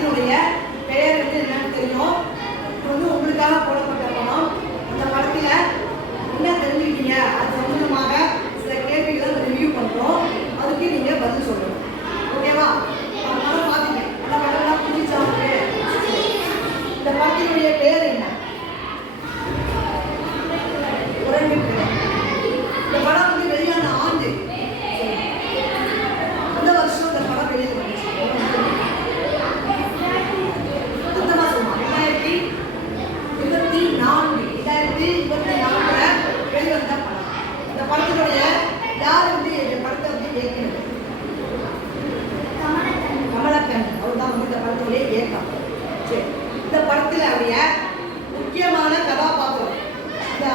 படத்தினுடைய பெயர் வந்து என்னன்னு தெரியும். இது வந்து உங்களுக்காக போடப்பட்ட படம். அந்த படத்தில் என்ன தெரிஞ்சுக்கிட்டீங்க அது சம்பந்தமாக சில கேள்விகளை ரிவ்யூ பண்ணுறோம். அதுக்கு நீங்கள் பதில் சொல்லணும். ஓகேவா? படம் பார்த்தீங்க, அந்த படம்லாம் புரிஞ்சா உங்களுக்கு? இந்த படத்தினுடைய பெயர் என்ன? உறங்கு பெயர். இந்த படம் வந்து வெளியான ஆண்டு அந்த வருஷம் இந்த படம் வெளியில் வந்துச்சு. அந்த மாதமா 2024 வெளிவந்த படம். இந்த படத்தினுடைய யார் வந்து இந்த படத்தை வந்து இயக்கினது? கமலக்கண்ணன். அவர் தான் வந்து இந்த படத்துடைய இயக்கம். சரி, இந்த படத்தில் அவருடைய முக்கியமான கதாபாத்திரம்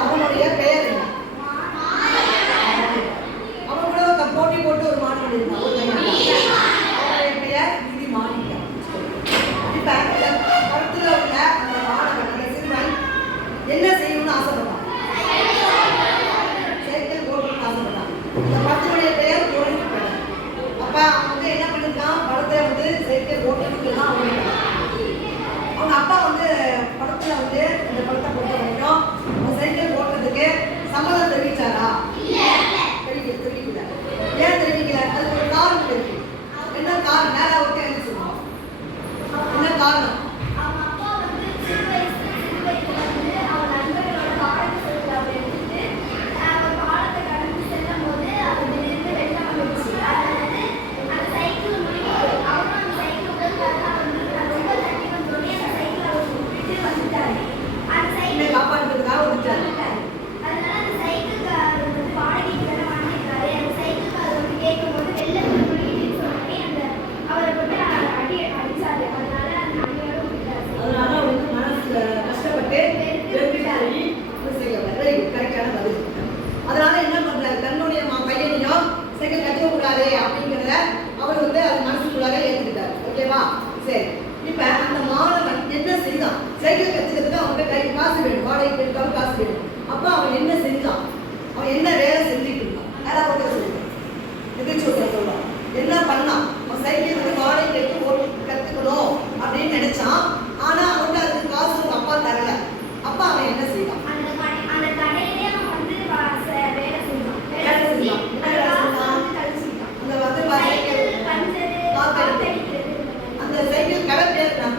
அவனுடைய பெயர் என்ன? அவன் கூட போட்டி போட்டு ஒரு மாணவன் இருந்தான். அவனுடைய பெயர் நிதி மாணிக்கம். இப்ப படத்துல உள்ள அந்த மாணவன், அந்த சிறுவன் என்ன செய்யணும்னு ஆசைப்பட்டான்? சைக்கிள் ஓட்டணும்னு ஆசைப்பட்டான். இந்த படத்தினுடைய பெயர் உறங்கு பெயர். அப்ப அவன் வந்து என்ன பண்ணிருக்கான்? படத்தை வந்து சைக்கிள் ஓட்டணுக்கு தான் அவங்க அப்பா வந்து படத்துல வந்து இந்த படத்தை பொறுத்த வரைக்கும் சைக்கிள் ஓட்டுறதுக்கு சம்மதம் தெரிவிச்சாரா? தெரிவிக்கல. ஏன் தெரிவிக்கல? அதுக்கு ஒரு காரணம் இருக்கு. என்ன காரணம்? நேரா ஒருத்தர் என்ன சொல்லுவோம்? என்ன காரணம்? அதனால என்ன பண்றாரு? தன்னுடைய பையனையும் சைக்கிள் கற்றுக்க கூடாது அப்படிங்கிறத அவர் வந்து அது மனசுக்குள்ளார ஏற்றுக்கிட்டாரு. ஓகேவா? சரி, இப்ப அந்த மாணவன் என்ன செய்தான்? சைக்கிள் கற்றுக்கிறதுக்கு அவன்கிட்ட கை காசு வேணும், வாடகைக்கு எடுத்தாலும் காசு வேணும். அப்ப அவன் என்ன செஞ்சான்? அவன் என்ன வேலை செஞ்சுட்டு இருந்தான்? யாராவது ஒருத்தர் சொல்லுவான். எதிர்த்து ஒருத்தர் சொல்லுவான். என்ன பண்ணான்? அவன் சைக்கிள் வந்து வாடகைக்கு எடுத்து ஓட்டு கற்றுக்கணும் அப்படின்னு நினைச்சான். ஆனா அவன்கிட்ட அதுக்கு காசு அவங்க அப்பா தரல. அப்ப அவன் என்ன செய்தான்? அந்த சைக்கிள் கடை பேர் தான்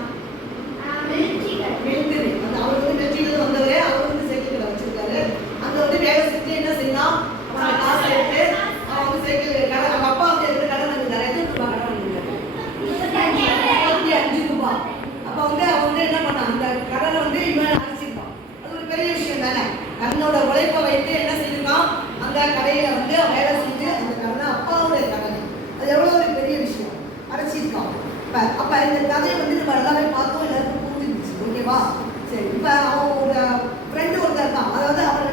மிலிட்டரி. அந்த அவர் வந்து மிலிட்டரியில வந்தவரே, அவர் வந்து சைக்கிள் கடை வச்சிருக்காரு. அங்க வந்து வேலை செஞ்சு என்ன செய்யலாம்? அவன் காசு எடுத்து அவன் வந்து சைக்கிள் கடை, அவங்க அப்பா வந்து எடுத்து கடன் வாங்கிருந்தாரு. எத்தனை ரூபாய் கடன் வாங்கிருந்தாரு? 25 ரூபாய். அப்ப வந்து அவன் வந்து என்ன பண்ணான்? அந்த கடனை வந்து இவன் அழைச்சிருப்பான். அது ஒரு பெரிய விஷயம் தானே. தன்னோட உழைப்பை வைத்து என்ன செஞ்சிருக்கான்? அந்த கடையில வந்து வேலை செஞ்சு அந்த கடனை, அப்பாவுடைய கடனை, அது எவ்வளவு ஒரு பெரிய விஷயம், அரைச்சிருக்கான். அப்ப இந்த கதையை வந்து நம்ம எல்லாமே பார்த்தோம், எல்லாருக்கும் புரிஞ்சிருந்துச்சு. ஓகேவா? சரி, இப்ப அவன் ஒரு ஃப்ரெண்டு ஒருத்தர் தான். அதாவது அவன்